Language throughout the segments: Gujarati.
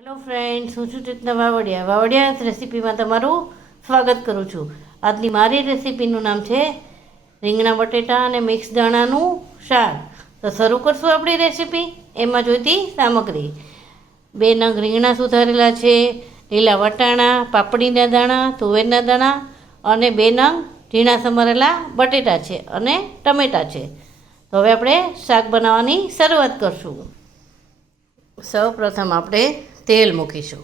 હેલો ફ્રેન્ડ્સ, હું છું ચેતના વાવડિયા રેસીપીમાં તમારું સ્વાગત કરું છું. આજની મારી રેસીપીનું નામ છે રીંગણા બટેટા અને મિક્સ દાણાનું શાક. તો શરૂ કરશું આપણી રેસીપી. એમાં જોઈતી સામગ્રી: 2 નંગ રીંગણા સુધારેલા છે, લીલા વટાણા, પાપડીના દાણા, તુવેરના દાણા અને 2 નંગ ઝીણા સમારેલા બટેટા છે અને ટમેટાં છે. તો હવે આપણે શાક બનાવવાની શરૂઆત કરશું. સૌ પ્રથમ આપણે તેલ મૂકીશું.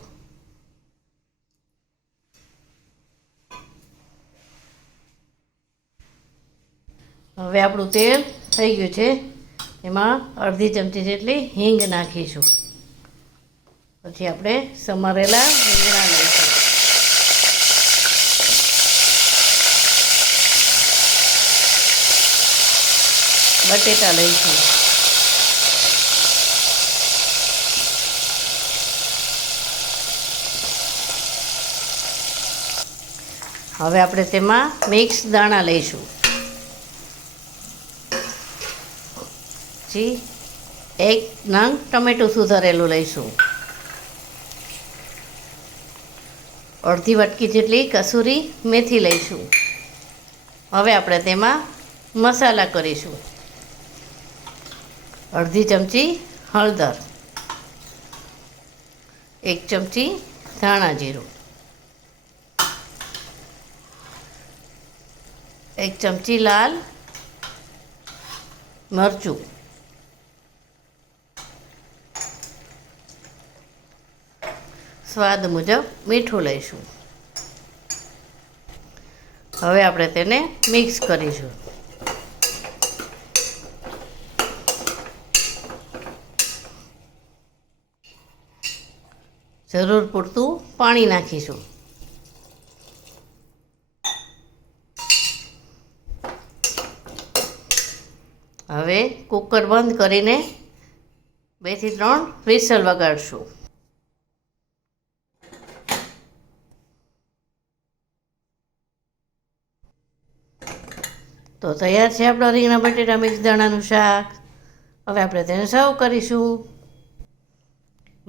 હવે આપણું તેલ થઈ ગયું છે. એમાં અડધી ચમચી જેટલી હિંગ નાખીશું. પછી આપણે સમારેલા રીંગણા લઈશું. બટેટા લઈશું. હવે આપણે તેમાં મિક્સ દાણા લઈશું. પછી 1 નંગ ટમેટું સુધારેલું લઈશું. અડધી વાટકી જેટલી કસૂરી મેથી લઈશું. હવે આપણે તેમાં મસાલા કરીશું. અડધી ચમચી હળદર, 1 ચમચી ધાણા જીરું, 1 ચમચી લાલ મરચું, સ્વાદ મુજબ મીઠું લઈશું. હવે આપણે તેને મિક્સ કરીશું. જરૂર પૂરતું પાણી નાખીશું. હવે કુકર બંધ કરીને 2 થી 3 વિસલ વગાડશું. તો તૈયાર છે આપણો રીંગણા બટેટા મિક્સ દાણાનું શાક. હવે આપણે તેને સર્વ કરીશું.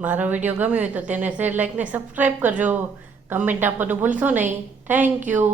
મારો વિડીયો ગમ્યો હોય તો તેને શેર, લાઈક ને સબસ્ક્રાઈબ કરજો. કમેન્ટ આપવાનું ભૂલશો નહીં. Thank you.